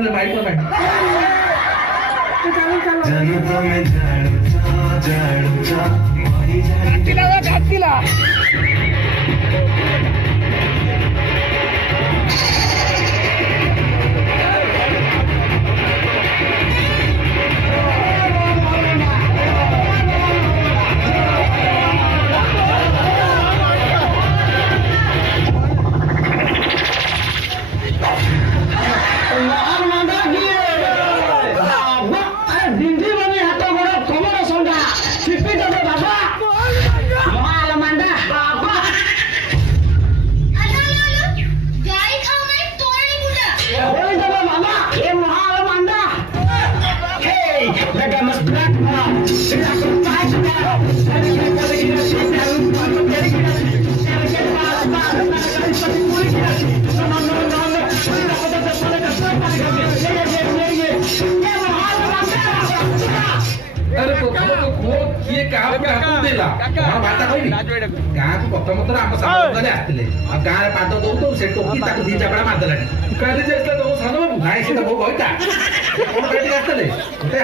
चलो बाइक पर बैठ জানো তুমি ঝাড়ু মরি কাটিলা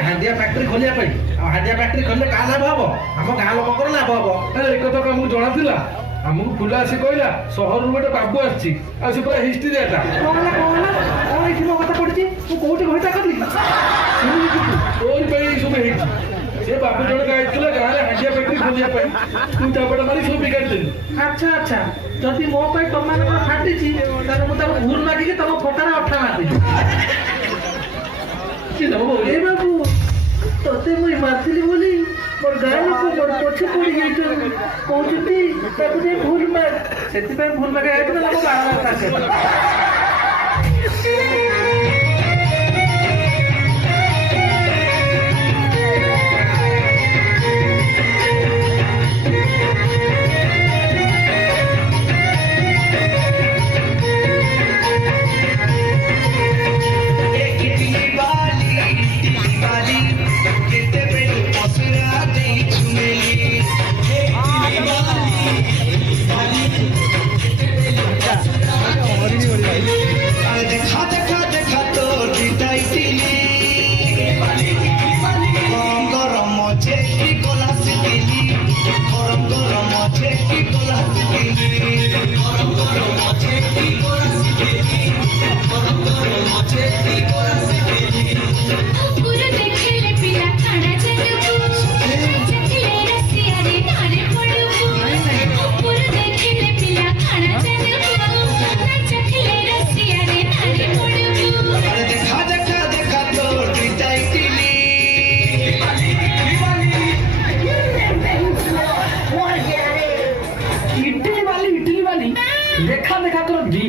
हांडिया फैक्ट्री खोलिया हांडिया फैक्ट्री खोलने का लाभ हम आम गाँ लोक लाभ हम एक कथा आमको जना आमको फुल आसी कहला सहर गोटे बाबू आसी पूरा हिस्ट्री देता कथा पड़ी कौटी घटा करी सब से बाबू जन गाँव गाँव हांडिया फैक्ट्री खोलिया तू चापटा मारी सब बिगाड़ी देलु अच्छा अच्छा जदि मो टमाटर फाटी भूल मागिक तुम फटार अठा मारी बाबू तोते मुई मारथिली बोली मोर गाय लोक मोर पछे पड़ी जाइछन कहउछती ताकू जे भूल मार सेति पे भूल मागे आइतो ना मो बाळा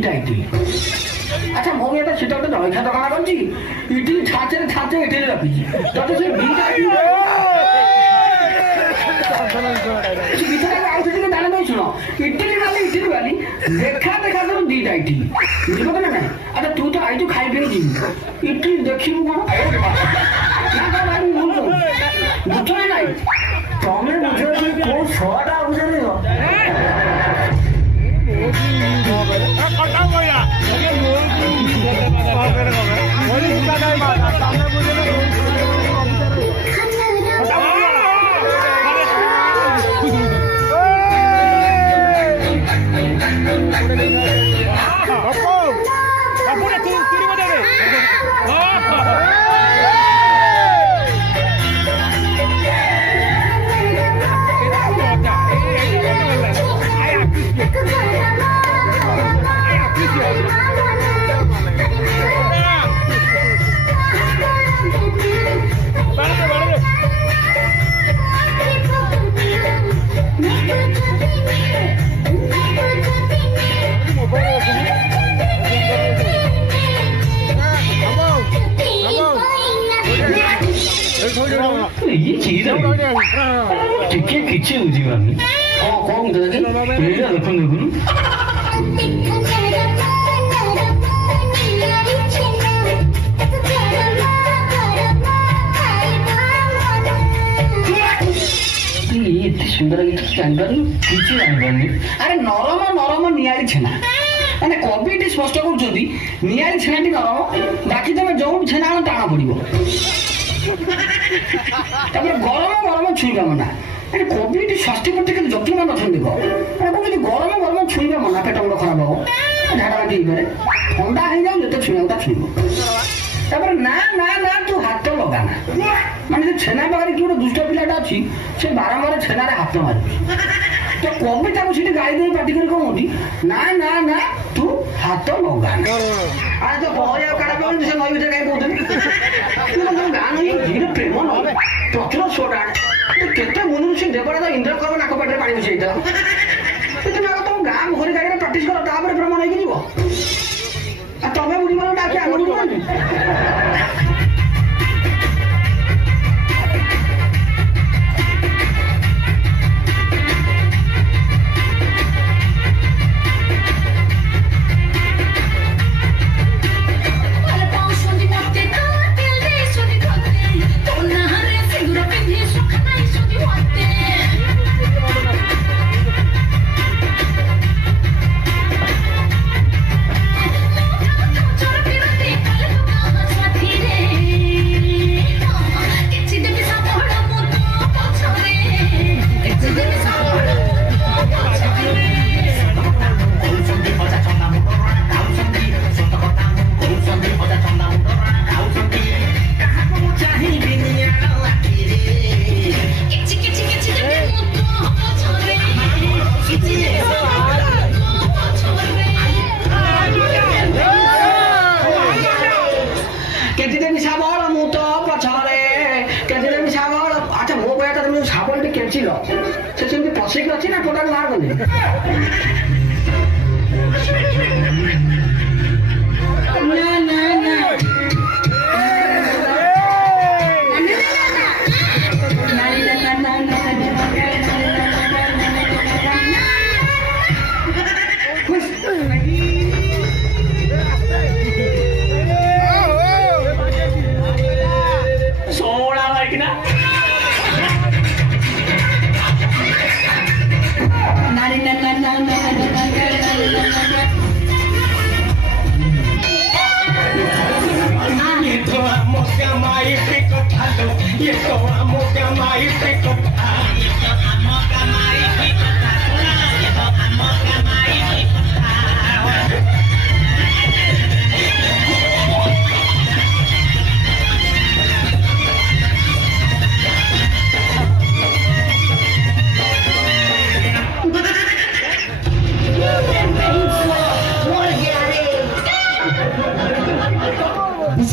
ताके अच्छा मो भी सीटा गोटे जलखिया दোकान कर इडली छाचे छाचे इडली रखी तो से दाने नहीं शुण इडली वाली देखा देखा कर दीटा इडली बुझे ना अच्छा तू तो आई खाई पी जी इडली देखी कौन बुझ ना तुम्हें बुझे कौ छटा बुझे ये चीज टिके किचे उजीवानी कौन देखे मेरा देखो देखो ସୁନ୍ଦର ଗୀତ ଜାଣିପାରୁନି? କିଛି ଜାଣିପାରୁନି। ଆରେ ନରମ ନରମ ନିଆଳି ଛେନା, ମାନେ କବି ଏଠି ସ୍ପଷ୍ଟ କରୁଛନ୍ତି ନିଆଳି ଛେନାଟି ନରମ, ବାକି ତମେ ଯୋଉ ଛେନା ଆଣ ଟାଣ ପଡିବ। ତାପରେ ଗରମ ଗରମ ଛୁଇଁବା ମନା, ମାନେ କବି ଏଠି ସ୍ୱାସ୍ଥ୍ୟ ପ୍ରତି କେତେ ଯତ୍ନବାନ ଅଛନ୍ତି ଦେଖ। ମାନେ ଯଦି ଗରମ ଗରମ ଛୁଇଁବା ମନା, ପେଟ ମୁଣ୍ଡ ଖରାପ ହବ, ଝାଡା ବାନ୍ତି ହେଇପାରେ, ଥଣ୍ଡା ହେଇଯାଉ ଯେତେ ଛୁଇଁବା କଥା ଛୁଇଁବ। ତାପରେ ନା ନା ନା ତୁ ହାତ ଲଗାନା, ମାନେ ସେ ଛେନା ପାଖରେ କି ଗୋଟେ ଦୁଷ୍ଟ ପିଲାଟା ଅଛି, ସେ ବାରମ୍ବାର ଛେନାରେ ହାତ ମାରୁଛି। ତ କବି ତାକୁ ସେଠି ଗାଳି ଦେଇ ପାଟି କରି କହୁଛି ନା ନା ନା ତୁ ହାତ ଲଗାନା। ଆରେ ତ ବହରେ ଆଉ କାଢା ପାଉନି, ସେ ନଈ ଭିତରେ କାହିଁ କହୁଛନ୍ତି? ଗାଁ ନଈ ଧୀରେ ପ୍ରେମ ନଈ ପ୍ରଚୁର ସୋଟା କେତେ ମୁନୁ ସେ ଦେବଟା ତ ଇନ୍ଦ୍ର କର୍ମ ନାକ ପାଟିରେ ପାଣି ମିଶେଇ ହେଇଥିଲା। ତମ ଗାଁ ଘରେ ଜାଗାରେ ପ୍ରାକ୍ଟିସ କର, ତାପରେ ପ୍ରେମ ନେଇକି ଯିବ। ଆଉ ତମେ ବୁଝିପାରିବ ଡାକି ଆମେ ବୁଝିପାରିବି। আচ্ছা ମୋ କହିବା କଥା, ତମେ ଶାବଳଟି କେଞ୍ଚିଲ, ସେ ସେମିତି ପଶେଇକି ଅଛି ନା ଟୋଟାଲ ବାହାର କରିଦେଲି?